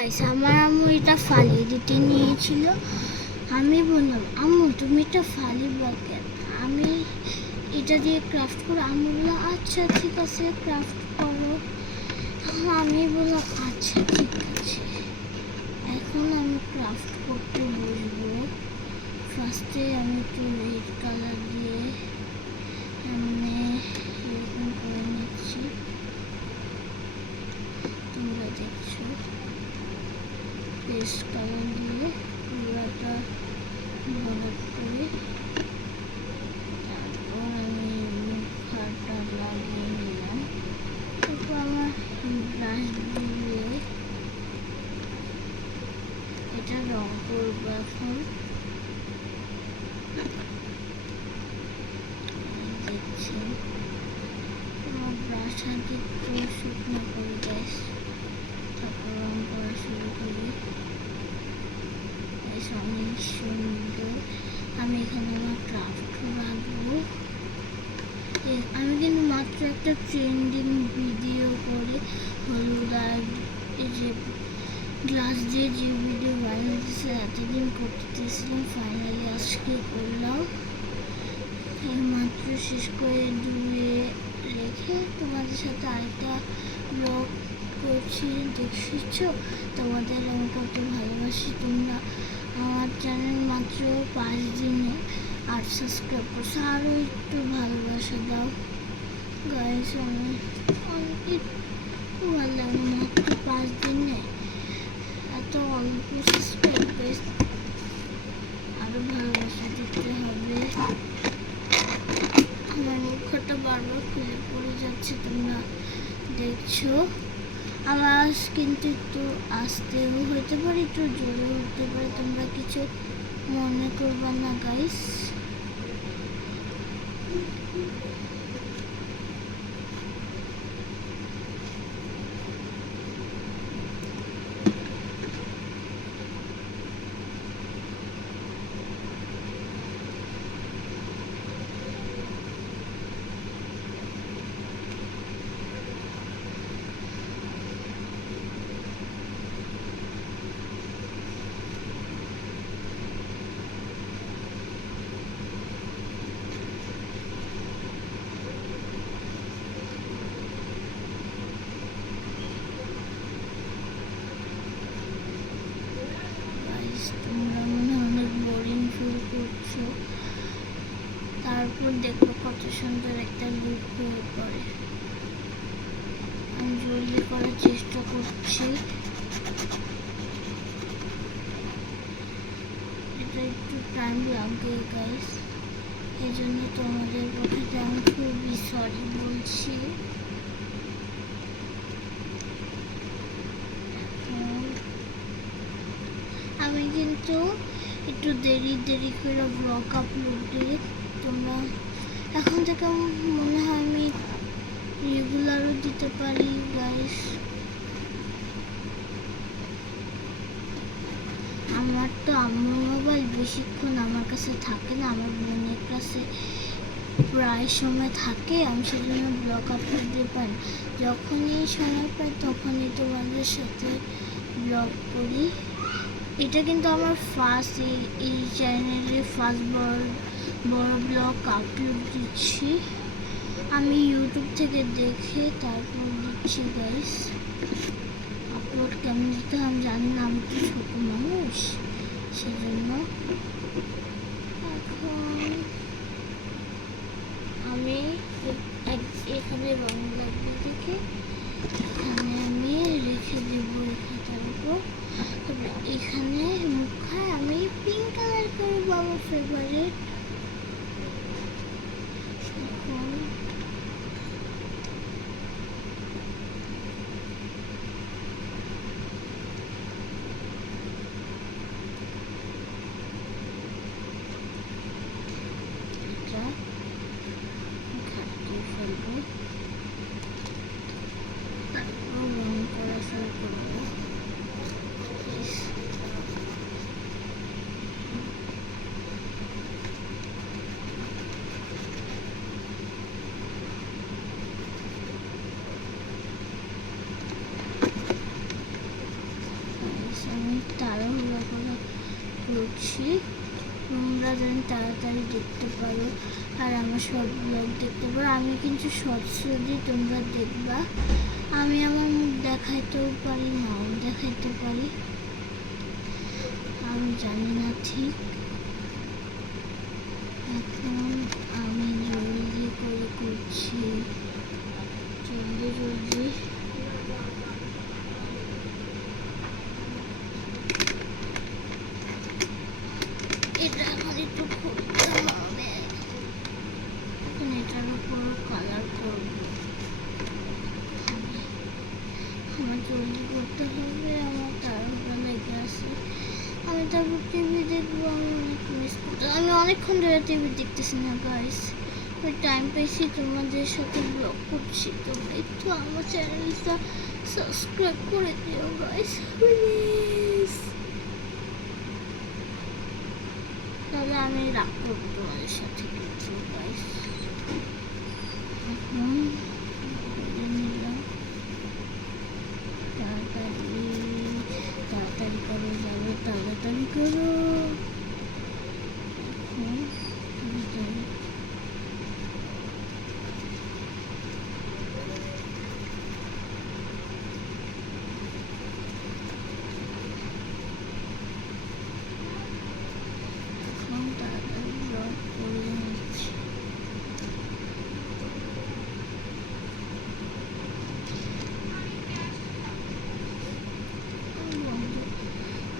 Guys আমার আম্মু এটা ফালি দিতে নিয়েছিল। আমি বললাম, আম্মু, তুমি এটা ফালি কেন? আমি এটা দিয়ে ক্রাফট করো আম্মু বলল আচ্ছা ঠিক আছে ক্রাফট করো। আমি বললাম আচ্ছা ঠিক আছে। এখন আমি ক্রাফট করতে বসবো। ফার্স্টে আমি একটু রেড কালার দিয়ে এমনি এরকম করে নিচ্ছি তোমরা দেখছ পেস্ট কালার দিয়ে পুরোটা বরফ করে তারপর আমি মুখাটা লাগিয়ে নিলাম তারপর আমার ব্রাশ দিয়ে এটা রং করব এখন এই দেখছেন আমার ব্রাশ একটু শুকনো করে গ্যাস তারপর রং করা শুরু করি অনেক সুন্দর আমি এখানে আমার ক্রাফট এ- আমি কিন্তু মাত্র একটা ট্রেন্ডিং ভিডিও করে হলুদ আর যে গ্লাস দিয়ে যে ভিডিও বানিয়েছে এতদিন করতেছিলাম ফাইনালি আজকে করলাম। মাত্র শেষ করে ধুয়ে রেখে তোমাদের সাথে আরেকটা ব্লগ করছি। দেখছিস তোমাদের আমি কত ভালোবাসি। তোমরা আমার চ্যানেল মাত্র পাঁচ দিনে আর সাবস্ক্রাইব করছ। আরও একটু ভালোবাসা দাও। গাইস আমি অনেক ভালো। লাগে মাত্র পাঁচ দিনে অল্প বেশ আরও ভালোবাসা দিতে হবে। আমার মুখটা বারবার খুলে পড়ে যাচ্ছে তোমরা দেখছ। আওয়াজ কিন্তু একটু আসতেও হতে পারে, একটু জোরে হতে পারে, তোমরা কিছু মনে করবা না গাইস তোমরা মনে হয় অনেক বোরিং ফিল করছ তারপর দেখো কত সুন্দর একটা লুক হয়ে পড়ে আমি জলদি করার চেষ্টা করছি। এটা একটু টাইম লাগবে গাইস এই জন্য তোমাদের কথাটা আমি খুবই সরি বলছি আমি কিন্তু একটু দেরি দেরি করে ব্লগ আপলোড দিই তোমরা এখন থেকে মনে হয় আমি রেগুলারও দিতে পারি গাইস আমার তো আম্মু মোবাইল বেশিক্ষণ আমার কাছে থাকে না, আমার বোনের কাছে প্রায় সময় থাকে, আমি সেজন্য ব্লগ আপলোড দিতে পারি। যখনই সময় পাই তখনই তোমাদের সাথে ব্লগ করি। এটা কিন্তু আমার ফার্স্ট এই এই চ্যানেলে ফার্স্ট বড় বড় ব্লগ আপলোড দিচ্ছি। আমি ইউটিউব থেকে দেখে তারপর দিচ্ছি গাইস আপলোড কেমন দিতে আমি জানি না, আমি তো ছোটো মানুষ সেজন্য এখন আমি এ- এক- এখানে রং লাগবে দেখে এখানে আমি রেখে দেবো এই খাতার উপর তারপরে এখানে মুখায় আমি পিঙ্ক কালার করব আমার ফেভারিট এখন এটা ঘাটিয়ে ফেলব তারপর রং করা শুরু করব Yes. আমি তাড়াহুড়া করে করছি তোমরা যেন তাড়াতাড়ি দেখতে পারো আর আমার সব ব্লগ দেখতে পারো। আমি কিন্তু শর্টস যদি তোমরা দেখবা। আমি আমার মুখ দেখাইতেও পারি, নাও দেখাইতে পারি। আমি জানি না ঠিক। এখন আমি জলদি করে করছি। জলদি জলদি এটা আমার একটু হবে এটার উপর কালার করব আমার জলদি করতে হবে আমার তাড়াহুড়া লেগে আছে আমি তারপর টিভি দেখব করতে আমি অনেকক্ষণ ধরে টিভি দেখতেছি না গাইস ওই টাইম পেয়েছি তোমাদের সাথে ব্লগ করছি তোমরা একটু আমার চ্যানেলটা সাবস্ক্রাইব করে দিও গাইস প্লিজ তাহলে আমি রাগ করব তোমাদের সাথে কিছু এখন নিলাম, তাড়াতাড়ি তাড়াতাড়ি করো যাবে তাড়াতাড়ি করো। এখন তাড়াতাড়ি ব্লগ করে নিচ্ছি বন্ধ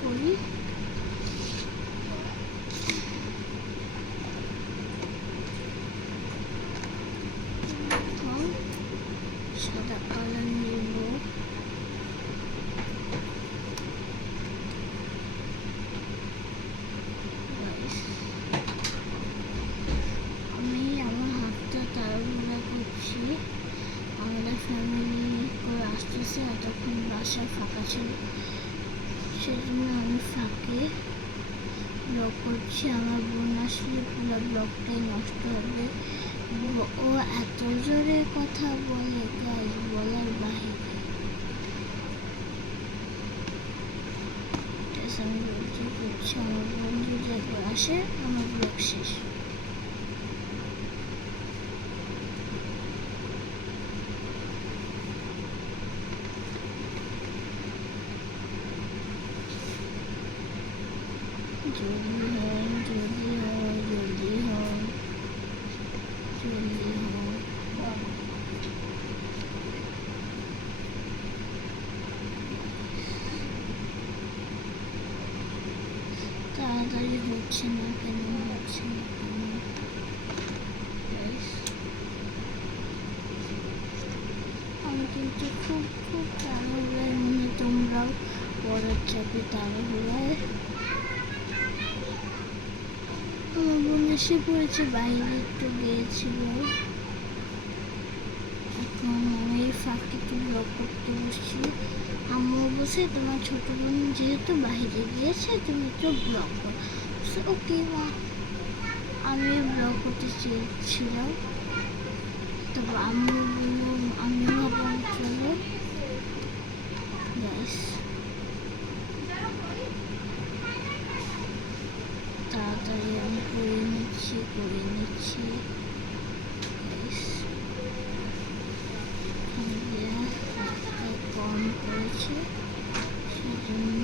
করি এখন সাদা কালার নেব Guys, আমি আমার হাতটা তাড়াহুড়া করছি আমাদের ফ্যামিলি করে আসতেছে এতক্ষণ বাসায় ফাঁকা ছিল সেজন্য আমি ফাঁকে করছি আমার বোন আসলে পুরো ব্লগটাই নষ্ট হবে। ও এত জোরে কথা বলে গাছ বলার বাহিরে। আমার বন্ধু আসে, আমার ব্লগ শেষ জলদি হন জলদি হন জলদি হন তাড়াতাড়ি হচ্ছে না কেন হচ্ছে না কেন Guys, আমি কিন্তু খুব খুব তাড়াহুড়ায় মনে তোমরাও পরের চাপে তাড়াহুড়ায় আমার বোন এসে পড়েছে বাইরে একটু গিয়েছিল। এখন আমি ফাঁকে একটু ব্লগ করতে বসছি। আম্মু বসে তোমার ছোট বোন যেহেতু বাইরে গিয়েছে, তুমি একটু ব্লগ করো। ওকে মা। আমি ব্লগ করতে চেয়েছিলাম। তবে আম্মু আমি ভাবলাম চলো। ব্যাস তাড়াতাড়ি আমি করে নিচ্ছি। করে নিচ্ছি কম পড়েছে সেজন্য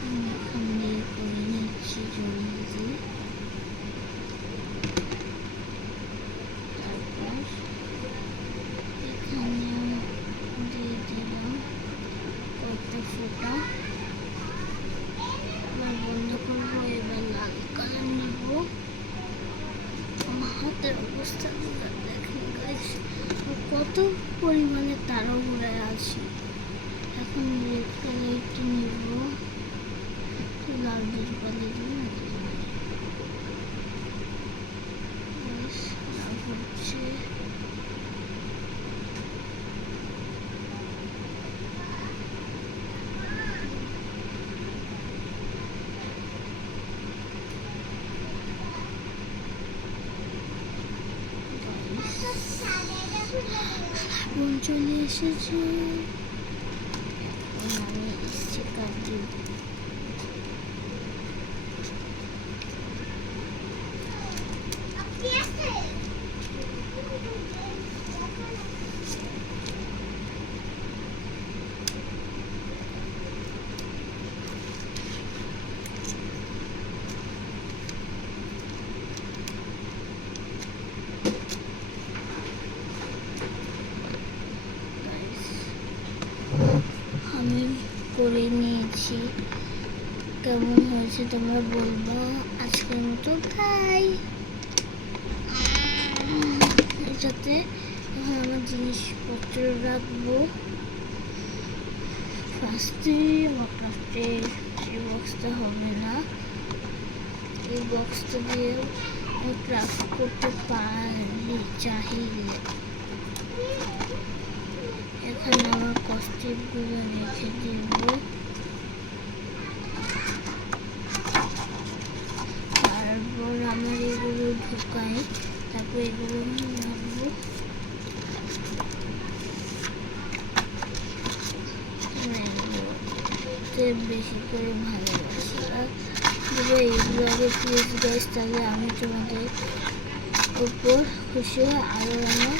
আমি এখান দিয়ে করে নিচ্ছি জলদি তারপর এখানেও দিয়ে দিলাম কয়েকটা ফোঁটা এবার বন্ধ করব এবার লাল কালার নেব আমার হাতের অবস্থাগুলো দেখেন গাছ কত পরিমাণে তাড়াহুড়ায় আছি এখন রেড কালারটি নেব লাল দুটো কালার দিব নাকি ব্যাস, লাল হচ্ছে বোন চলে এসেছে এখন আমি দিই আমি করে নিয়েছি। কেমন হয়েছে তোমরা বলব? আজকের মতো বাই এটাতে আমার জিনিসপত্র রাখব। ফার্স্টে ফার্স্টে এই বক্সটা হবে না। এই বক্সটা দিয়ে আমি ক্রাফট করতে পারি, চাইলে। এখানে আমার কস্টিপগুলো রেখে দিব তারপর আমার এগুলো ঢুকাই তারপর এগুলো আমি রাখব আমার এগুলোতে বেশি করে ভালোবাসি। আর যদি এগুলো আগে প্লিজ গাইস তাহলে আমি তোমাদের উপর খুশি আরও আমার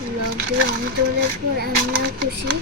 ব্লগগুলো আমি তোমাদের উপর আমিও খুশি।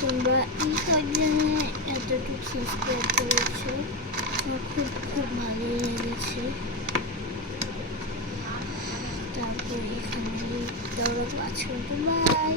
তোমরা এই কয়েকজনে এতটুকু সাবস্ক্রাইব করেছ, আমার খুব খুব ভালো লেগেছে। তারপর এখানে তারপর আজকে বাই